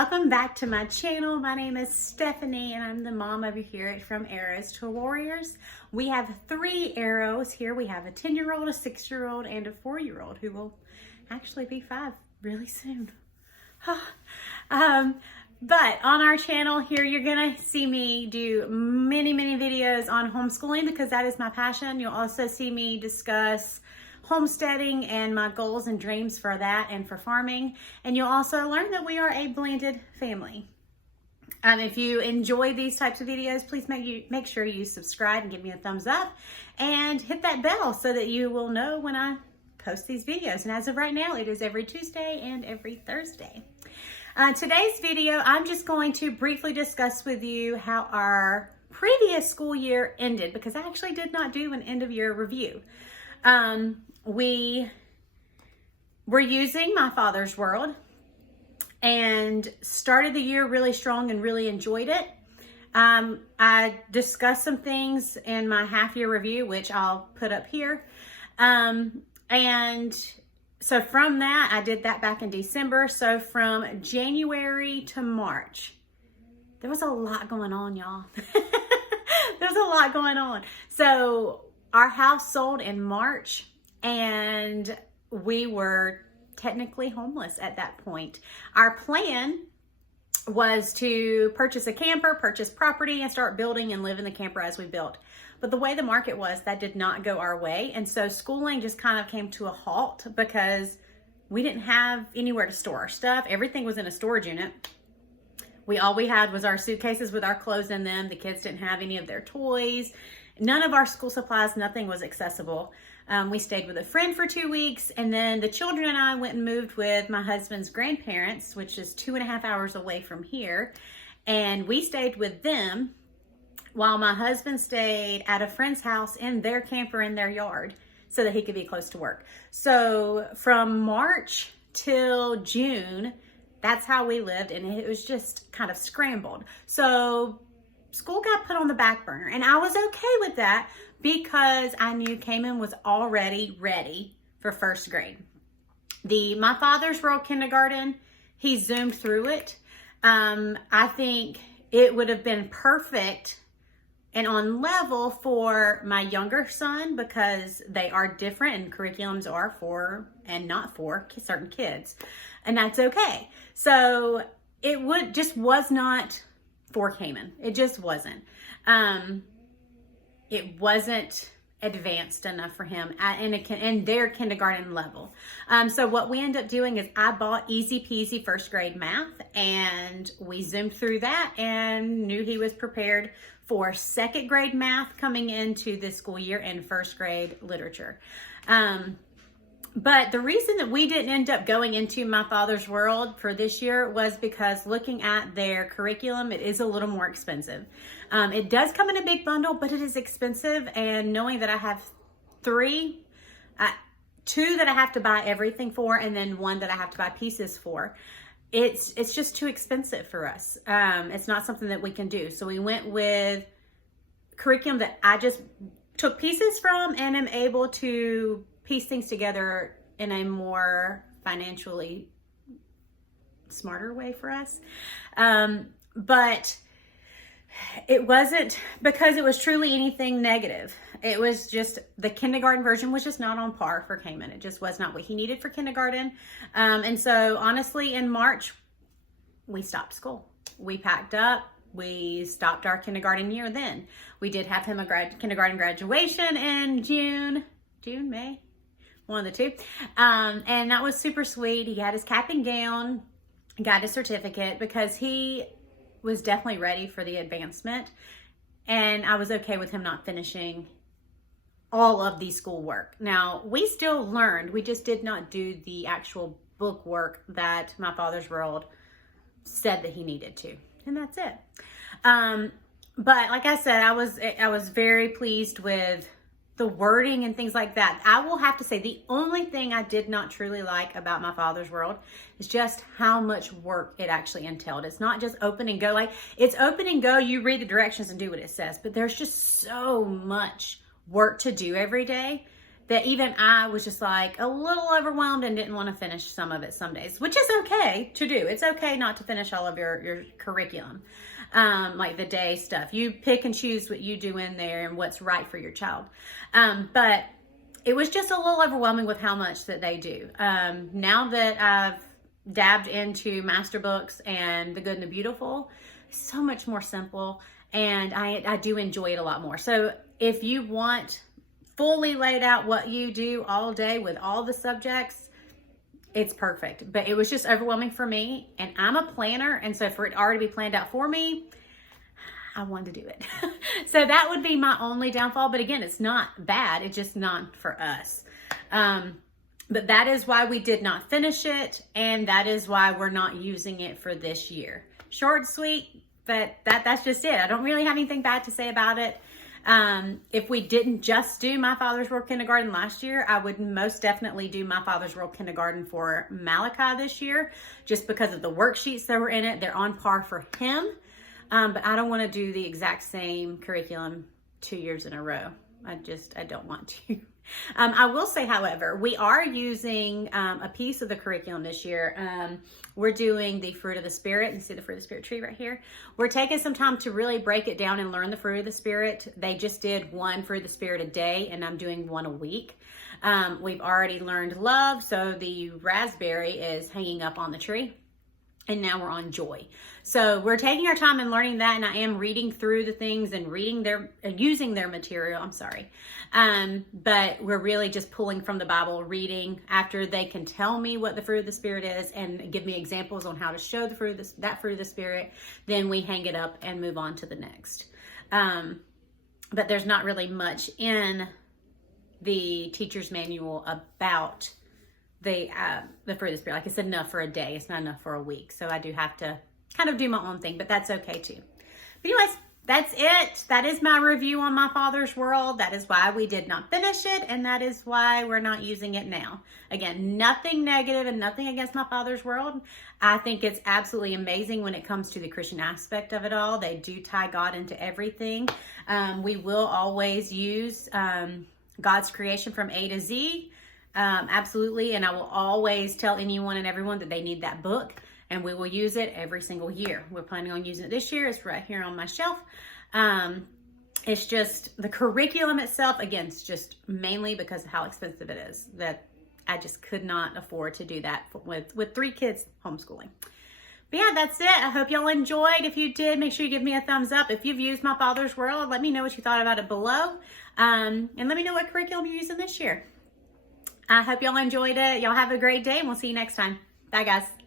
welcome back to my channel. My name is Stephanie and I'm the mom over here at From Arrows to Warriors. We have 3 arrows here. We have a 10-year-old, a 6-year-old, and a 4-year-old who will actually be 5 really soon. But on our channel here, you're gonna see me do many videos on homeschooling because that is my passion. You'll also see me discuss homesteading and my goals and dreams for that and for farming. And you'll also learn that we are a blended family. If you enjoy these types of videos, please make sure you subscribe and give me a thumbs up and hit that bell so that you will know when I post these videos. And as of right now, it is every Tuesday and every Thursday. Today's video, I'm just going to briefly discuss with you how our previous school year ended because I actually did not do an end of year review. We were using My Father's World and started the year really strong and really enjoyed it. I discussed some things in my half-year review, which I'll put up here. And so from that, I did that back in December. So from January to March, there was a lot going on, y'all. There's a lot going on. So our house sold in March and we were technically homeless at that point. Our plan was to purchase a camper, purchase property, and start building and live in the camper as we built. But the way the market was, that did not go our way. And so schooling just kind of came to a halt because we didn't have anywhere to store our stuff. Everything was in a storage unit. All we had was our suitcases with our clothes in them. The kids didn't have any of their toys. None of our school supplies, nothing was accessible. We stayed with a friend for 2 weeks, and then the children and I went and moved with my husband's grandparents, which is 2.5 hours away from here. And we stayed with them while my husband stayed at a friend's house in their camper in their yard so that he could be close to work. So from March till June, that's how we lived, and it was just kind of scrambled. So school got put on the back burner, and I was okay with that because I knew Cayman was already ready for 1st grade. My Father's World kindergarten, he zoomed through it. I think it would have been perfect and on level for my younger son because they are different and curriculums are for and not for certain kids, and that's okay. So it just was not for Cayman. It just wasn't. It wasn't advanced enough for him in their kindergarten level. So what we ended up doing is I bought easy peasy 1st grade math, and we zoomed through that and knew he was prepared for 2nd grade math coming into this school year and 1st grade literature. But the reason that we didn't end up going into My Father's World for this year was because looking at their curriculum, it is a little more expensive. It does come in a big bundle, but it is expensive. And knowing that I have 2 that I have to buy everything for, and then 1 that I have to buy pieces for, it's just too expensive for us. It's not something that we can do. So we went with curriculum that I just took pieces from and am able to piece things together in a more financially smarter way for us. But it wasn't because it was truly anything negative. It was just the kindergarten version was just not on par for Cayman. It just was not what he needed for kindergarten. And so honestly, in March, we stopped school. We packed up. We stopped our kindergarten year then. We did have him a kindergarten graduation in May, one of the 2. And that was super sweet. He had his cap and gown, got his certificate because he was definitely ready for the advancement. And I was okay with him not finishing all of the school work. Now, we still learned. We just did not do the actual book work that My Father's World said that he needed to. And that's it. But like I said, I was very pleased with the wording and things like that. I will have to say the only thing I did not truly like about My Father's World is just how much work it actually entailed. It's not just open and go. Like, it's open and go, you read the directions and do what it says, but there's just so much work to do every day that even I was just like a little overwhelmed and didn't want to finish some of it some days, which is okay to do. It's okay not to finish all of your curriculum, like the day stuff. You pick and choose what you do in there and what's right for your child. But it was just a little overwhelming with how much that they do. Now that I've dabbed into Master Books and The Good and the Beautiful, it's so much more simple, and I do enjoy it a lot more. So if you want fully laid out what you do all day with all the subjects, it's perfect. But it was just overwhelming for me, and I'm a planner, and so for it already to be planned out for me, I wanted to do it. So that would be my only downfall. But again, it's not bad. It's just not for us. But that is why we did not finish it, and that is why we're not using it for this year. Short and sweet, but that's just it. I don't really have anything bad to say about it. If we didn't just do My Father's World Kindergarten last year, I would most definitely do My Father's World Kindergarten for Malachi this year, just because of the worksheets that were in it. They're on par for him. But I don't want to do the exact same curriculum 2 years in a row. I don't want to. I will say, however, we are using a piece of the curriculum this year. We're doing the Fruit of the Spirit. You see the Fruit of the Spirit tree right here? We're taking some time to really break it down and learn the Fruit of the Spirit. They just did one Fruit of the Spirit a day, and I'm doing one a week. We've already learned love, so the raspberry is hanging up on the tree. And now we're on joy. So we're taking our time and learning that, and I am reading through the things and using their material. I'm sorry. But we're really just pulling from the Bible, reading after they can tell me what the fruit of the Spirit is and give me examples on how to show the fruit of that fruit of the Spirit. Then we hang it up and move on to the next. But there's not really much in the teacher's manual about the fruit of the Spirit. Like, it's enough for a day. It's not enough for a week. So I do have to kind of do my own thing, but that's okay too. But anyways, that's it. That is my review on My Father's World. That is why we did not finish it, and that is why we're not using it now. Again, nothing negative and nothing against My Father's World. I think it's absolutely amazing when it comes to the Christian aspect of it all. They do tie God into everything. We will always use God's creation from A to Z. Absolutely. And I will always tell anyone and everyone that they need that book, and we will use it every single year. We're planning on using it this year. It's right here on my shelf. It's just the curriculum itself. Again, it's just mainly because of how expensive it is that I just could not afford to do that with 3 kids homeschooling. But yeah, that's it. I hope y'all enjoyed. If you did, make sure you give me a thumbs up. If you've used My Father's World, let me know what you thought about it below. And let me know what curriculum you're using this year. I hope y'all enjoyed it. Y'all have a great day, and we'll see you next time. Bye, guys.